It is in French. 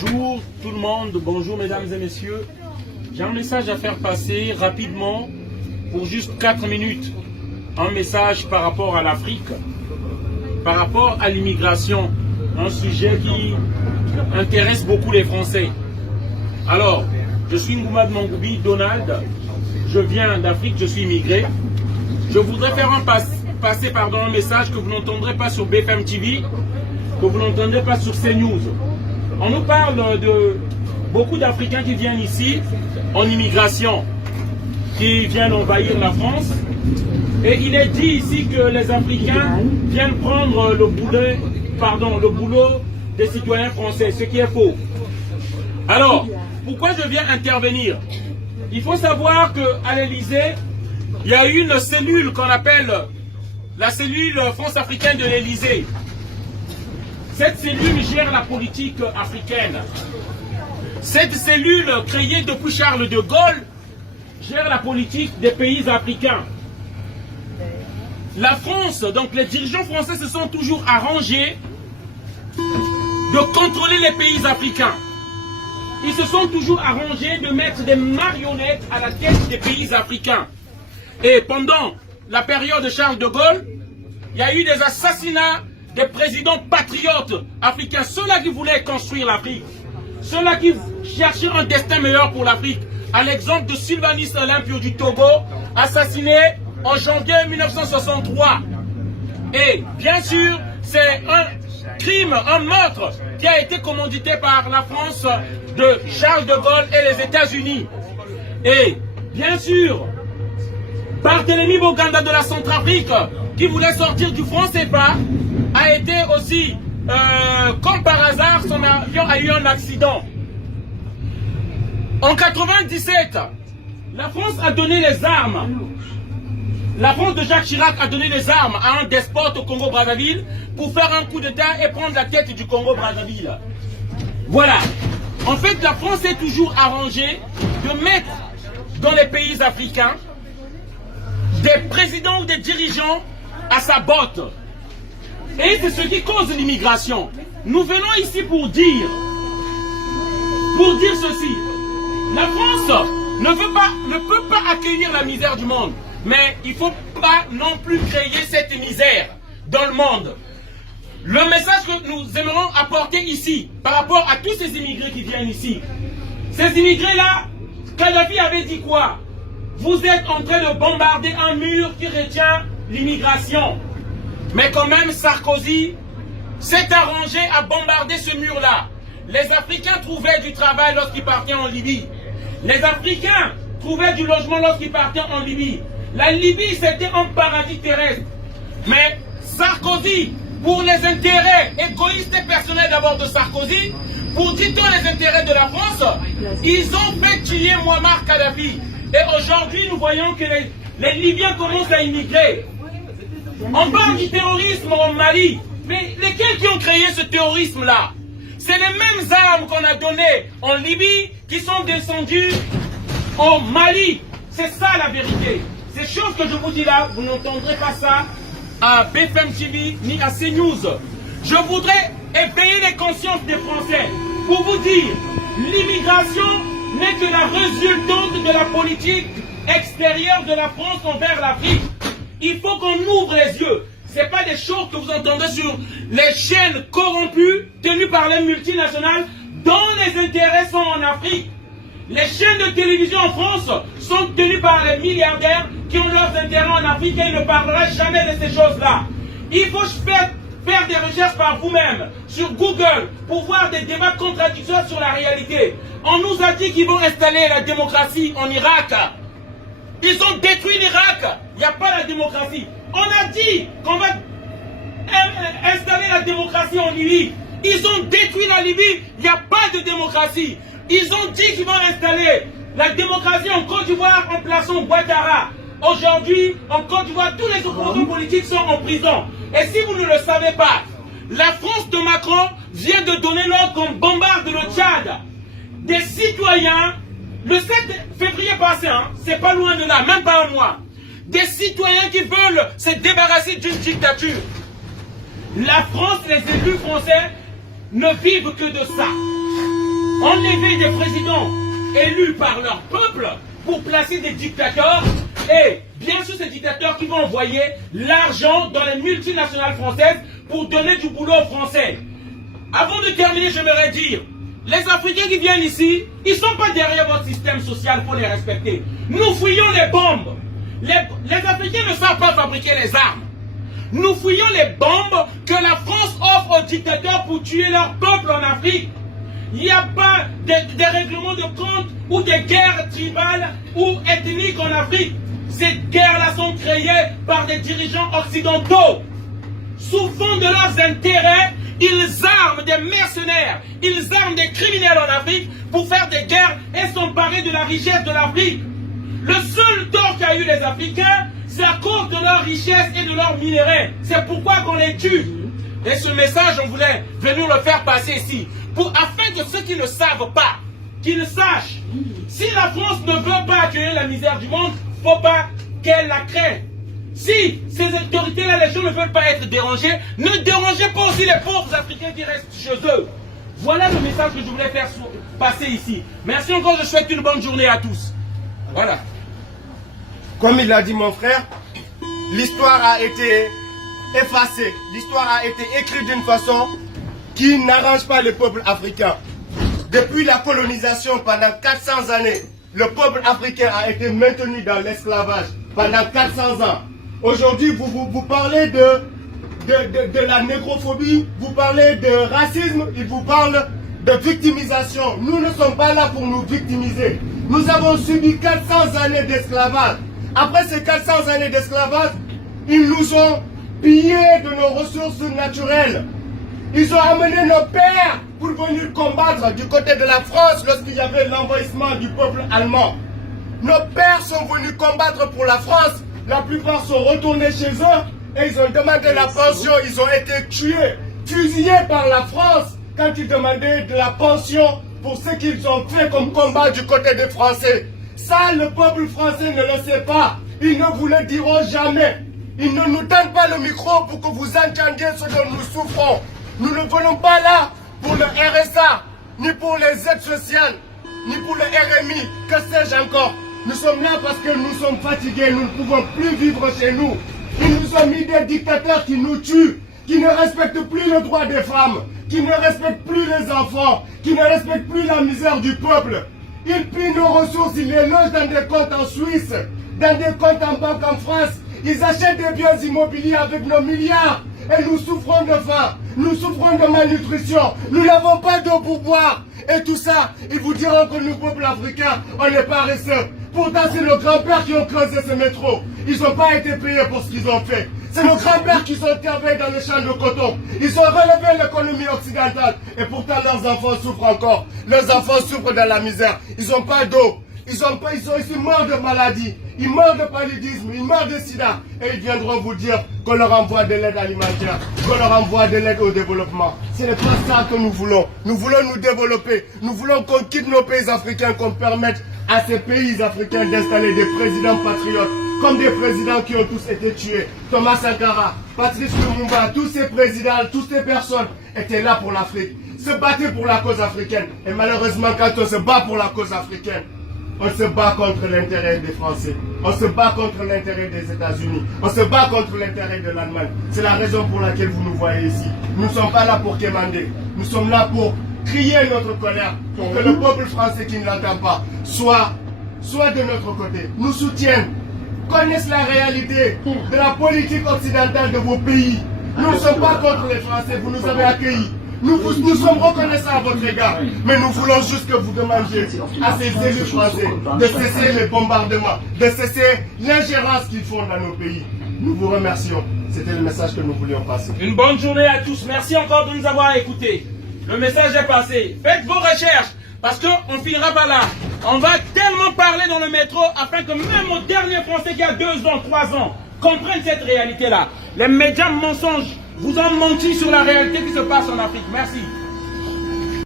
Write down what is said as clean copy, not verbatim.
Bonjour tout le monde, bonjour mesdames et messieurs. J'ai un message à faire passer rapidement pour juste 4 minutes. Un message par rapport à l'Afrique, par rapport à l'immigration, un sujet qui intéresse beaucoup les Français. Alors, je suis Ngoumad Mangoubi, Donald, je viens d'Afrique, je suis immigré. Je voudrais faire passer un message que vous n'entendrez pas sur BFM TV, que vous n'entendrez pas sur CNews. On nous parle de beaucoup d'Africains qui viennent ici en immigration, qui viennent envahir la France. Et il est dit ici que les Africains viennent prendre le boulot des citoyens français, ce qui est faux. Alors, pourquoi je viens intervenir? Il faut savoir qu'à l'Élysée, il y a une cellule qu'on appelle la cellule France africaine de l'Élysée. Cette cellule gère la politique africaine. Cette cellule, créée depuis Charles de Gaulle, gère la politique des pays africains. La France, donc les dirigeants français se sont toujours arrangés de contrôler les pays africains. Ils se sont toujours arrangés de mettre des marionnettes à la tête des pays africains. Et pendant la période de Charles de Gaulle, il y a eu des assassinats des présidents patriotes africains, ceux-là qui voulaient construire l'Afrique, ceux-là qui cherchaient un destin meilleur pour l'Afrique. À l'exemple de Sylvanus Olympio du Togo, assassiné en janvier 1963. Et bien sûr, c'est un crime, un meurtre qui a été commandité par la France de Charles de Gaulle et les États-Unis. Et bien sûr, Barthélemy Boganda de la Centrafrique, qui voulait sortir du franc CFA, a été aussi, comme par hasard, son avion a eu un accident. En 1997, la France a donné les armes. La France de Jacques Chirac a donné les armes à un despote au Congo-Brazzaville pour faire un coup d'État et prendre la tête du Congo-Brazzaville. Voilà. En fait, la France est toujours arrangée de mettre dans les pays africains des présidents ou des dirigeants à sa botte. Et c'est ce qui cause l'immigration. Nous venons ici pour dire ceci. La France ne peut pas accueillir la misère du monde. Mais il ne faut pas non plus créer cette misère dans le monde. Le message que nous aimerons apporter ici, par rapport à tous ces immigrés qui viennent ici. Ces immigrés-là, Kadhafi avait dit quoi? Vous êtes en train de bombarder un mur qui retient l'immigration. Mais quand même, Sarkozy s'est arrangé à bombarder ce mur-là. Les Africains trouvaient du travail lorsqu'ils partaient en Libye. Les Africains trouvaient du logement lorsqu'ils partaient en Libye. La Libye, c'était un paradis terrestre. Mais Sarkozy, pour les intérêts égoïstes et personnels d'abord de Sarkozy, pour dit-on les intérêts de la France, ils ont fait tuer Muammar Kadhafi. Et aujourd'hui, nous voyons que les Libyens commencent à immigrer. On parle du terrorisme en Mali. Mais lesquels qui ont créé ce terrorisme-là? C'est les mêmes armes qu'on a données en Libye qui sont descendues au Mali. C'est ça la vérité. Ces choses que je vous dis là, vous n'entendrez pas ça à BFM TV ni à CNews. Je voudrais éveiller les consciences des Français pour vous dire, l'immigration n'est que la résultante de la politique extérieure de la France envers l'Afrique. Il faut qu'on ouvre les yeux. Ce n'est pas des choses que vous entendez sur les chaînes corrompues tenues par les multinationales dont les intérêts sont en Afrique. Les chaînes de télévision en France sont tenues par les milliardaires qui ont leurs intérêts en Afrique et ils ne parleraient jamais de ces choses-là. Il faut faire des recherches par vous-même sur Google pour voir des débats contradictoires sur la réalité. On nous a dit qu'ils vont installer la démocratie en Irak. Ils ont détruit l'Irak. Il n'y a pas la démocratie. On a dit qu'on va installer la démocratie en Libye. Ils ont détruit la Libye. Il n'y a pas de démocratie. Ils ont dit qu'ils vont installer la démocratie en Côte d'Ivoire en plaçant Ouattara. Aujourd'hui, en Côte d'Ivoire, tous les opposants politiques sont en prison. Et si vous ne le savez pas, la France de Macron vient de donner l'ordre qu'on bombarde le Tchad. Des citoyens, le 7 février passé, c'est pas loin de là, même pas un mois. Des citoyens qui veulent se débarrasser d'une dictature. La France, les élus français ne vivent que de ça. enlever des présidents élus par leur peuple pour placer des dictateurs et bien sûr ces dictateurs qui vont envoyer l'argent dans les multinationales françaises pour donner du boulot aux Français. Avant de terminer, j'aimerais dire, les Africains qui viennent ici, ils ne sont pas derrière votre système social pour les respecter. Nous fouillons les bombes. Les Africains ne savent pas fabriquer les armes. Nous fouillons les bombes que la France offre aux dictateurs pour tuer leur peuple en Afrique. Il n'y a pas de règlements de compte ou des guerres tribales ou ethniques en Afrique. Ces guerres-là sont créées par des dirigeants occidentaux. Sous fond de leurs intérêts, ils arment des mercenaires, ils arment des criminels en Afrique pour faire des guerres et s'emparer de la richesse de l'Afrique. Le seul tort qu'a eu les Africains, c'est à cause de leur richesse et de leurs minéraux. C'est pourquoi qu'on les tue. Et ce message, on voulait venir le faire passer ici, afin que ceux qui ne savent pas, qu'ils sachent. Si la France ne veut pas accueillir la misère du monde, il ne faut pas qu'elle la crée. Si ces autorités-là, les gens ne veulent pas être dérangés, ne dérangez pas aussi les pauvres Africains qui restent chez eux. Voilà le message que je voulais faire passer ici. Merci encore, je souhaite une bonne journée à tous. Voilà. Comme il l'a dit mon frère, l'histoire a été effacée. L'histoire a été écrite d'une façon qui n'arrange pas le peuple africain. Depuis la colonisation pendant 400 années, le peuple africain a été maintenu dans l'esclavage pendant 400 ans. Aujourd'hui, vous parlez de la négrophobie, vous parlez de racisme, il vous parle de victimisation. Nous ne sommes pas là pour nous victimiser. Nous avons subi 400 années d'esclavage. Après ces 400 années d'esclavage, ils nous ont pillé de nos ressources naturelles. Ils ont amené nos pères pour venir combattre du côté de la France lorsqu'il y avait l'envahissement du peuple allemand. Nos pères sont venus combattre pour la France. La plupart sont retournés chez eux et ils ont demandé la pension. Ils ont été tués, fusillés par la France quand ils demandaient de la pension pour ce qu'ils ont fait comme combat du côté des Français. Ça, le peuple français ne le sait pas. Ils ne vous le diront jamais. Ils ne nous donnent pas le micro pour que vous entendiez ce dont nous souffrons. Nous ne venons pas là pour le RSA, ni pour les aides sociales, ni pour le RMI, que sais-je encore. Nous sommes là parce que nous sommes fatigués, nous ne pouvons plus vivre chez nous. Ils nous ont mis des dictateurs qui nous tuent, qui ne respectent plus le droit des femmes, qui ne respectent plus les enfants, qui ne respectent plus la misère du peuple. Ils pillent nos ressources, ils les logent dans des comptes en Suisse, dans des comptes en banque en France. Ils achètent des biens immobiliers avec nos milliards. Et nous souffrons de faim, nous souffrons de malnutrition, nous n'avons pas d'eau pour boire. Et tout ça, ils vous diront que nous, peuple africain, on n'est pas paresseux. Pourtant, c'est nos grands-pères qui ont creusé ce métro. Ils n'ont pas été payés pour ce qu'ils ont fait. C'est nos grands-pères qui sont travaillés dans le champ de coton. Ils ont relevé l'économie occidentale. Et pourtant, leurs enfants souffrent encore. Leurs enfants souffrent dans la misère. Ils n'ont pas d'eau. Ils sont ici morts de maladie. Ils meurent de paludisme, ils meurent de sida. Et ils viendront vous dire qu'on leur envoie de l'aide alimentaire, qu'on leur envoie de l'aide au développement. Ce n'est pas ça que nous voulons. Nous voulons nous développer. Nous voulons qu'on quitte nos pays africains, qu'on permette à ces pays africains d'installer des présidents patriotes, comme des présidents qui ont tous été tués. Thomas Sankara, Patrice Lumumba, tous ces présidents, toutes ces personnes étaient là pour l'Afrique, se battaient pour la cause africaine. Et malheureusement, quand on se bat pour la cause africaine, on se bat contre l'intérêt des Français. On se bat contre l'intérêt des États-Unis. On se bat contre l'intérêt de l'Allemagne. C'est la raison pour laquelle vous nous voyez ici. Nous ne sommes pas là pour quémander. Nous sommes là pour crier notre colère. Pour que le peuple français qui ne l'entend pas soit de notre côté. Nous soutiennent. Connaissent la réalité de la politique occidentale de vos pays. Nous ne sommes pas contre les Français. Vous nous avez accueillis. Nous sommes reconnaissants à votre égard, mais nous voulons juste que vous demandiez à ces élus français de cesser les bombardements, de cesser l'ingérence qu'ils font dans nos pays. Nous vous remercions. C'était le message que nous voulions passer. Une bonne journée à tous. Merci encore de nous avoir écoutés. Le message est passé. Faites vos recherches, parce qu'on ne finira pas là. On va tellement parler dans le métro afin que même aux derniers Français qui a 2 ans, 3 ans, comprennent cette réalité-là. Les médias mensonges vous ont menti sur la réalité qui se passe en Afrique. Merci.